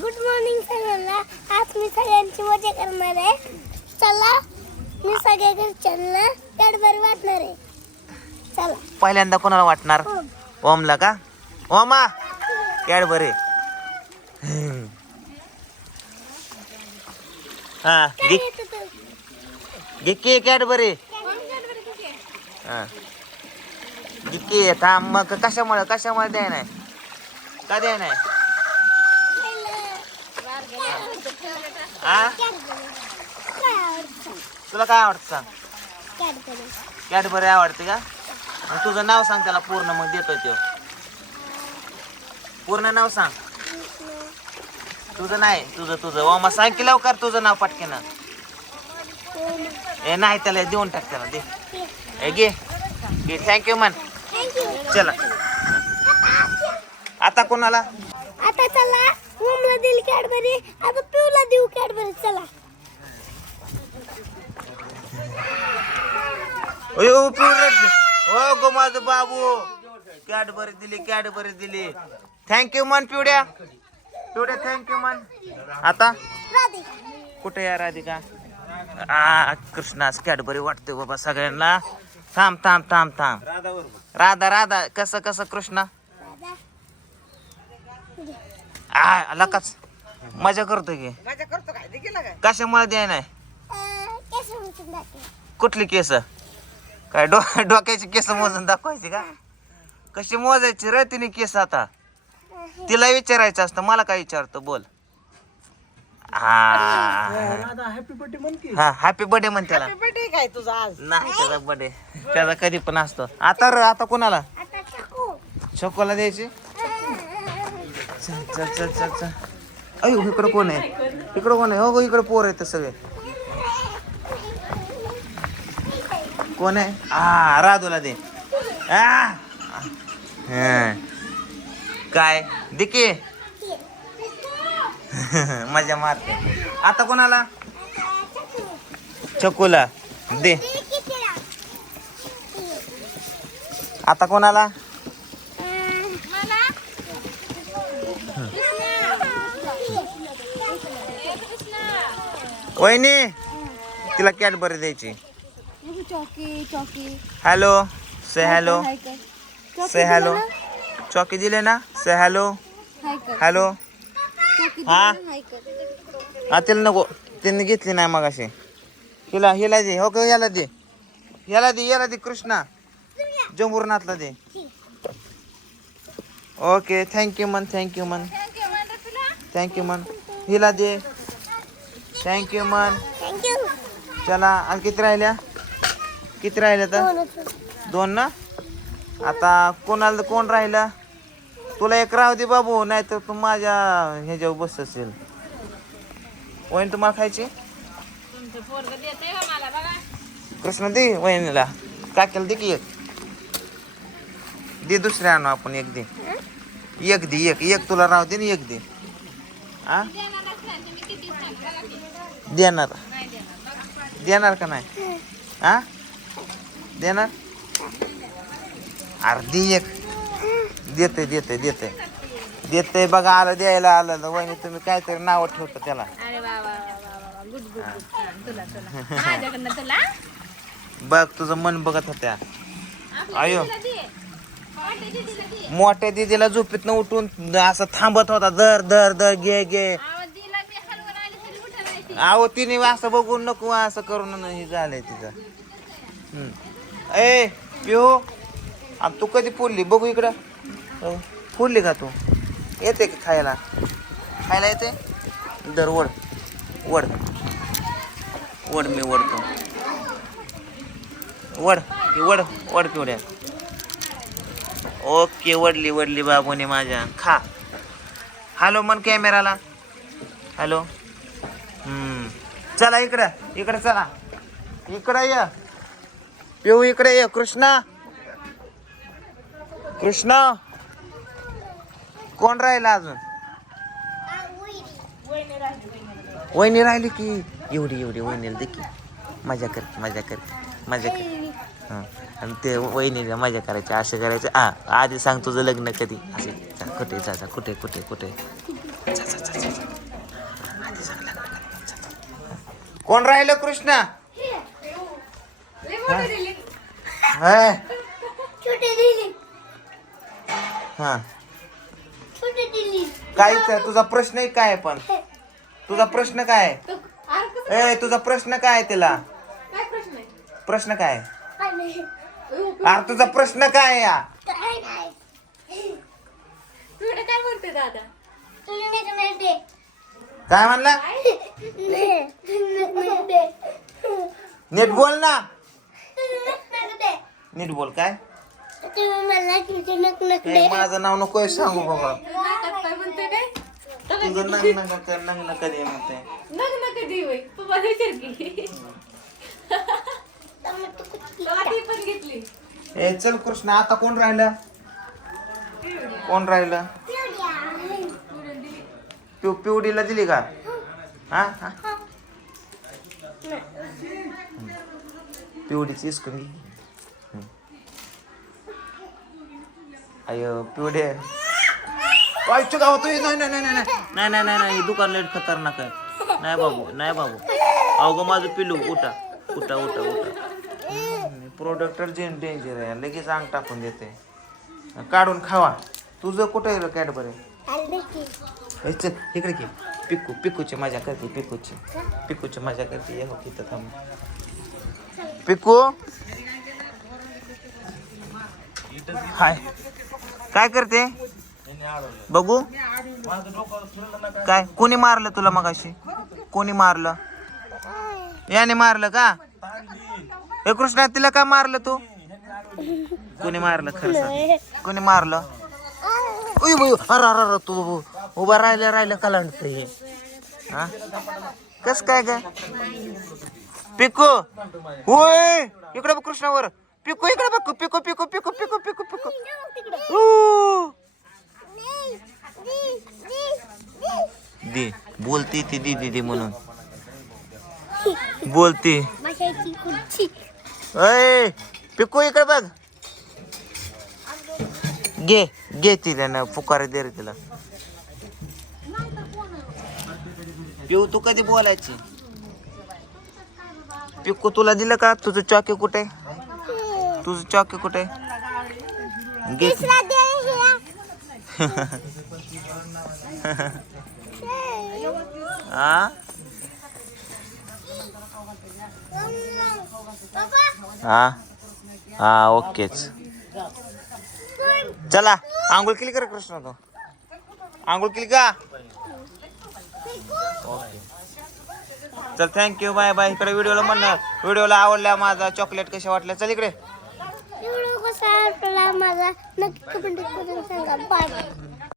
Good morning सगळ्यांना. आज मी सगळ्यांची मजा करणार आहे. चला मी सगळ्या घरच्यांना कॅडबरी वाटणार आहे. चला. पहिल्यांदा कोणाला वाटणार? ओम. ओमला का? ओमा! कॅडबरे हा काय घे. येतं तर? घे की कॅडबरे आहे? हा. घे की थांब. मग कशामुळे? कशामुळे द्याय नाही का द्याय नाही हा तुला काय आवडतं सांग. कॅडबरी आवडते का? मग तुझं नाव सांग त्याला पूर्ण मग देतोय तो पूर्ण नाव सांग. तुझं नाही तुझं तुझं. ओमा सांग की लवकर तुझं नाव पटकेन. ओम. ए नाही त्याला देऊन टाक त्याला दे. ए घे. घे थँक्यू म्हण. चला. आता कोणाला? आता चला. ओमला दिली कॅडबरी. आता पिऊला देऊ कॅडबरी चला. अयो पिवळट हो गो माझं बाबू. कॅडबरी दिली कॅडबरी दिली. थँक्यू म्हण पिवड्या. पिवड्या थँक्यू म्हण आता? राधे. कुठे या राधिका? आ कृष्णाच कॅडबरी वाटतोय बाबा सगळ्यांना. थांब थांब थांब थांब. राधा राधा. कसं कसं कृष्णा राधा आ लकाच. मजा की. करतो काय? ते केलं काय? कशामुळे द्याय नाही. कुठली केस? काय डो डोक्याची केस मोजून दाखवायची का? कशी मोजायची रे तिने केस आता? तिला विचारायचं असतं मला काय विचारतो बोल. हा हॅपी बर्थडे म्हण की हा हॅपी बर्थडे म्हण त्याला. बर्थडे काय तुझा आज? नाही त्याचा बर्थडे त्याचा कधी पण असतो. आता र आता कोणाला? आता शोकोला द्यायची? चल चल चल चल चल. अयो इकडं कोण आहे? इकडं कोण आहे? हो गो इकडं पोर आहेत सगळे. कोण आहे? आ राधूला दे. हं. काय? दिके मजा मारते. आता कोणाला? चकुला दे. आता कोणाला? वहिनी तिला कॅडबरी द्यायची. चौकी चौकी hello say hello say hello चॉकी दिले ना? से हॅलो हॅलो हा? हा तिला नको. तिने घेतली नाही मग अशी हिला हिला दे. हो का याला दे. याला दे याला दे कृष्णा. जंबूरनाथला दे. ओके थँक्यू मन थँक्यू मन थँक्यू मन हिला दे. थँक्यू मन थँक्यू चला आणि किती राहिल्या? किती राहिल्या तर? दोन ना? आता कोणाला कोण राहिलं? तुला एक राहू दे बाबू नाही तर तू माझ्या ह्याच्यावर बस असेल वहीन तुम्हाला खायची? कृष्ण दे वहिनीला. काकेला दे की एक. दे दुसऱ्या आणू आपण एक दे. एक दे एक. एक तुला राहू दे ना एक दे. आ? देणार. देणार. का नाही? आ देणार? अर्धी एक. देते देते देते देते बघा आलं द्यायला आलं ना वहिनी तुम्ही काहीतरी नाव ठेवता त्याला. बघ तुझं मन बघत होत्या. दे. मोठ्या दीदीला दिदीला झोपीतनं उठून असं थांबत होता. दर दर दर घे घे आवाज दिला मी हलवून आली तरी उठा नाही ती अहो तिने असं बघून नको असं करून हे झालंय तिचं. ए पिहो आणि तू कधी फुलली बघू इकडं. हो. फुलली का तू? येते का खायला? खायला येते? दर वड वड. वड मी वडतो. वड वड वड पिवड्या ओके वडली वडली बाबूने माझ्या. खा. हॅलो मन कॅमेराला. हॅलो. चला इकडं इकडं चला. इकडं ये. पिऊ इकडे ये कृष्णा. कृष्णा. कोण राहिला अजून? वहिनी राहिली की? एवढी एवढी वहिनीला दे की. मजा कर मजा कर मजा कर. आणि ते वहिनीला मजा करायची असं करायचं. हा आधी सांग तुझं लग्न कधी? असे. कुठे जा जा कुठे कुठे कुठे? कोण राहिलं कृष्णा? हा. काय तुझा प्रश्न काय पण. तुझा प्रश्न काय ए तुझा प्रश्न काय तिला? प्रश्न काय अर तुझा प्रश्न काय या? काय दादा? काय म्हणला? नीट बोल ना. नीट बोल काय? माझं नाव नको सांगू बाबा. तुझं नग नका कर नग म्हणते. ए चल कृष्णा आता कोण राहिलं? कोण राहिलं? पिव पिवडीला दिली का? हा? हा? पिवडीची इसकून घे. अयो पिवडे आयचं का होतो. नाही नाही नाही नाही नाही नाही नाही नाही दुकान लेट खतरनाक आहे. नाही बाबू नाही बाबू. अवघं माझं पिलू उठा उठा उठा उठा. प्रोडक्ट डेंजर आहे. लगेच अंग टाकून देते. काढून खावा. तुझं कुठं आहे कॅडबरी? आले ए, चल इकडे घे. पिकू पिकूची मजा करते पिकूची. पिकूची मजा करते. ये हो तिथं थांब. पिकू? हाय. काय करते? बघू. काय? कोणी मारलं तुला मगाशी? कोणी मारलं? याने मारलं का? हे कृष्णा तिला का मारलं तू? कोणी मारलं? खरं सांग. कोणी मारलं? उय बुय अरे अरे अरे तू. उभा राहिल्या राहिल्या कलांडत हे? हा? कस काय ग? पिकू! होय! इकडे बघ कृष्णावर. पिकू इकडे बघ. पिकू पिकू पिकू पिकू पिकू पिकू. दे बोलते ती दी दीदी म्हणून. बोलते. अय पिकू इकडे बघ. घे घे तिला ना फुकारे दे रे तिला. पिऊ तू कधी बोलायची? पिकू तुला दिलं का? तुझं चॉकी कुठे? तुझं चॉकी कुठे? घे. हा. हा. हा ओकेच. चला आंघोळ केली का रे कृष्ण तू? आंघोळ केली का? ओके. चल थँक्यू बाय बाय इकडे व्हिडिओला म्हण व्हिडिओला आवडल्या माझा चॉकलेट कशा वाटल्या? चल इकडे. एवढं कसं आपला माझा? नक्की कमेंट करून सांगा. बाय